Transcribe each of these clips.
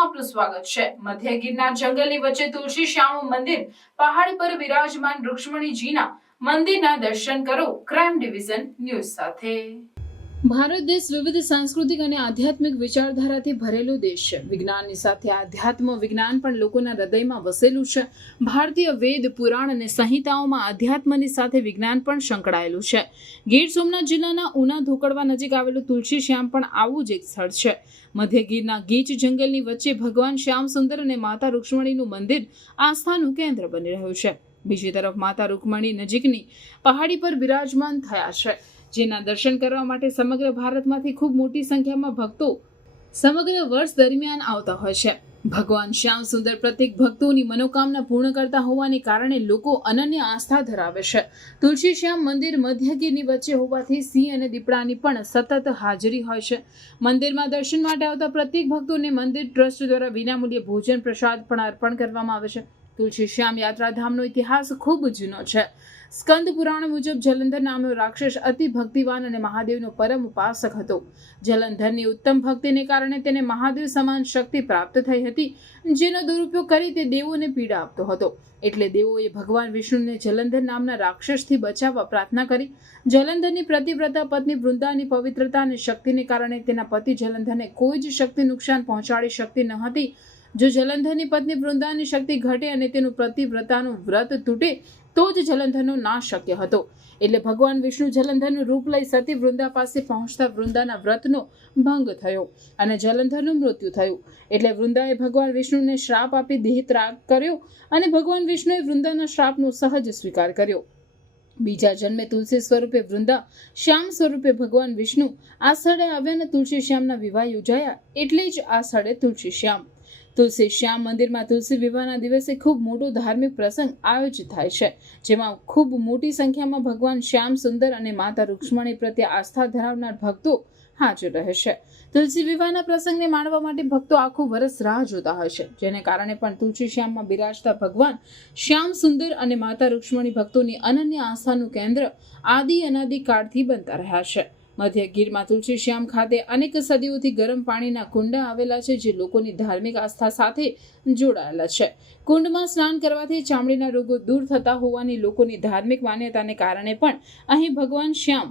આપનું સ્વાગત છે. મધ્ય ગીરના જંગલની વચ્ચે તુલસી શ્યામ મંદિર પહાડી પર વિરાજમાન રૂક્ષ્મણીજીના મંદિરના દર્શન કરો. ક્રાઇમ ડિવિઝન ન્યૂઝ સાથે. ભારત દેશ વિવિધ સાંસ્કૃતિક અને આધ્યાત્મિક વિચારધારાથી ભરેલો દેશ છે. વિજ્ઞાનની સાથે આધ્યાત્મ વિજ્ઞાન પણ લોકોના હૃદયમાં વસેલું છે. ભારતીય વેદ, પુરાણ અને સંહિતાઓમાં આધ્યાત્મની સાથે વિજ્ઞાન પણ સંકળાયેલું છે. ગીર સોમનાથ જિલ્લાના ઉના ધોકડવા નજીક આવેલું તુલસી શ્યામ પણ આવું જ એક સ્થળ છે. મધ્ય ગીરના ગીચ જંગલની વચ્ચે ભગવાન શ્યામ સુંદર અને માતા રૂક્ષ્મણીનું મંદિર આસ્થાનું કેન્દ્ર બની રહ્યું છે. બીજી તરફ માતા રૂકમણી નજીકની પહાડી પર બિરાજમાન થયા છે. જેના દર્શન કરવા માટે સમગ્ર ભારતમાંથી ખૂબ મોટી સંખ્યામાં ભક્તો સમગ્ર વર્ષ દરમિયાન આવતા હોય છે. ભગવાન શ્યામ સુંદર પ્રત્યેક ભક્તોની મનોકામના પૂર્ણ કરતા હોવાને કારણે લોકો અનન્ય આસ્થા ધરાવે છે. તુલસી શ્યામ મંદિર મધ્યગીરની વચ્ચે હોવાથી સિંહ અને દીપડાની પણ સતત હાજરી હોય છે. મંદિરમાં દર્શન માટે આવતા પ્રત્યેક ભક્તોને મંદિર ટ્રસ્ટ દ્વારા વિનામૂલ્યે ભોજન પ્રસાદ પણ અર્પણ કરવામાં આવે છે. તુલસી શ્યામ યાત્રાધામનો ઇતિહાસ ખૂબ જૂનો છે. સ્કંદ પુરાણ મુજબ જલંધર નામનો રાક્ષસ અતિ ભક્તિવાન અને મહાદેવનો પરમ ઉપાસક હતો. જલંધરની ઉત્તમ ભક્તિને કારણે તેને મહાદેવ સમાન શક્તિ પ્રાપ્ત થઈ હતી, જેનો દુરુપયોગ કરી તે દેવોને પીડા આપતો હતો. એટલે દેવોએ ભગવાન વિષ્ણુને જલંધર નામના રાક્ષસથી બચાવવા પ્રાર્થના કરી. જલંધરની પ્રતિવ્રતા પત્ની વૃંદાની પવિત્રતા અને શક્તિને કારણે તેના પતિ જલંધરને કોઈ જ શક્તિ નુકસાન પહોંચાડી શકતી ન હતી. જો જલંધરની પત્ની વૃંદાની શક્તિ ઘટે અને તેનું પ્રતિવ્રતાનું વ્રત તૂટે, તો જ જલંધરનો નાશ શક્ય હતો. એટલે ભગવાન વિષ્ણુ જલંધરનું રૂપ લઈ સતી વૃંદા પાસે પહોંચતા વૃંદાના વ્રતનો ભંગ થયો અને જલંધરનું મૃત્યુ થયું. એટલે વૃંદાએ ભગવાન વિષ્ણુને શ્રાપ આપી દેહ ત્યાગ કર્યો અને ભગવાન વિષ્ણુએ વૃંદાના શ્રાપનો સહજ સ્વીકાર કર્યો. બીજા જન્મે તુલસી સ્વરૂપે વૃંદા શ્યામ સ્વરૂપે ભગવાન વિષ્ણુ આ સ્થળે આવ્યા અને તુલસી શ્યામના વિવાહ યોજાયા. એટલે જ આ સ્થળે તુલસી શ્યામ તુલસી શ્યામ મંદિરમાં તુલસી વિવાહના દિવસે ખૂબ મોટો ધાર્મિક પ્રસંગ આયોજિત થાય છે, જેમાં ખૂબ મોટી સંખ્યામાં ભગવાન શ્યામ સુંદર અને માતા રૂક્ષ્મણી પ્રત્યે આસ્થા ધરાવનાર ભક્તો હાજર રહે છે. તુલસી વિવાહના પ્રસંગને માણવા માટે ભક્તો આખું વર્ષ રાહ જોતા છે, જેને કારણે પણ તુલસી શ્યામમાં બિરાજતા ભગવાન શ્યામ સુંદર અને માતા રૂક્ષ્મણી ભક્તોની અનન્ય આસ્થાનું કેન્દ્ર આદિ અનાદિ કાળથી બનતા રહ્યા છે. મધ્ય ગીરમાં તુલસી શ્યામ ખાતે અનેક સદીઓથી ગરમ પાણીના કુંડા આવેલા છે, જે લોકોની ધાર્મિક આસ્થા સાથે જોડાયેલા છે. કુંડમાં સ્નાન કરવાથી ચામડીના રોગો દૂર થતા હોવાની લોકોની ધાર્મિક માન્યતાને કારણે પણ અહીં ભગવાન શ્યામ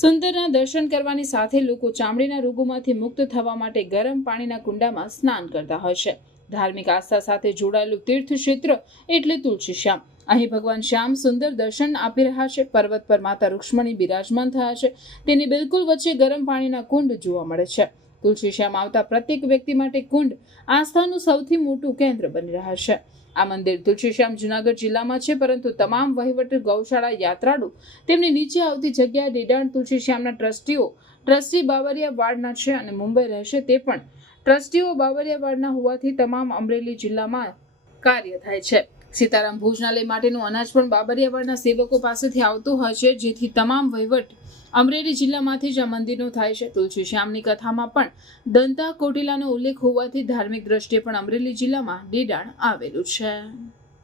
સુંદરના દર્શન કરવાની સાથે લોકો ચામડીના રોગોમાંથી મુક્ત થવા માટે ગરમ પાણીના કુંડામાં સ્નાન કરતા હોય છે. ધાર્મિક આસ્થા સાથે જોડાયેલું તીર્થ ક્ષેત્ર એટલે તુલસી શ્યામ અહીં ભગવાન શ્યામ સુંદર દર્શન આપી રહ્યા છે. પર્વત પર માતા રૂક્ષ્મણી બિરાજમાન થયા છે. તેની બિલકુલ વચ્ચે ગરમ પાણીના કુંડ જોવા મળે છે. તુલસી શ્યામ આવતા પ્રત્યેક વ્યક્તિ માટે કુંડ આસ્થાનું સૌથી મોટું કેન્દ્ર બની રહ્યા છે. આ મંદિર તુલસીશ્યામ જુનાગઢ જિલ્લામાં છે, પરંતુ તમામ વહીવટ ગૌશાળા યાત્રાળુ તેમની નીચે આવતી જગ્યાએ ડેડાણ તુલસીશ્યામના ટ્રસ્ટીઓ, ટ્રસ્ટી બાવરિયા વાડના છે અને મુંબઈ રહેશે તે પણ. ટ્રસ્ટીઓ બાવરિયા વાડના હોવાથી તમામ અમરેલી જિલ્લામાં કાર્ય થાય છે. સીતારામ ભોજનાલય માટેનું અનાજ પણ બાબરિયાવાડના સેવકો પાસેથી આવતું હોય છે, જેથી તમામ વહીવટ અમરેલી જિલ્લામાંથી જ આ મંદિરનું થાય છે, તુલસી શ્યામની કથામાં પણ દંતા કોટિલાનો ઉલ્લેખ હોવાથી ધાર્મિક દ્રષ્ટિએ પણ અમરેલી જિલ્લામાં ડેડાણ આવેલું છે.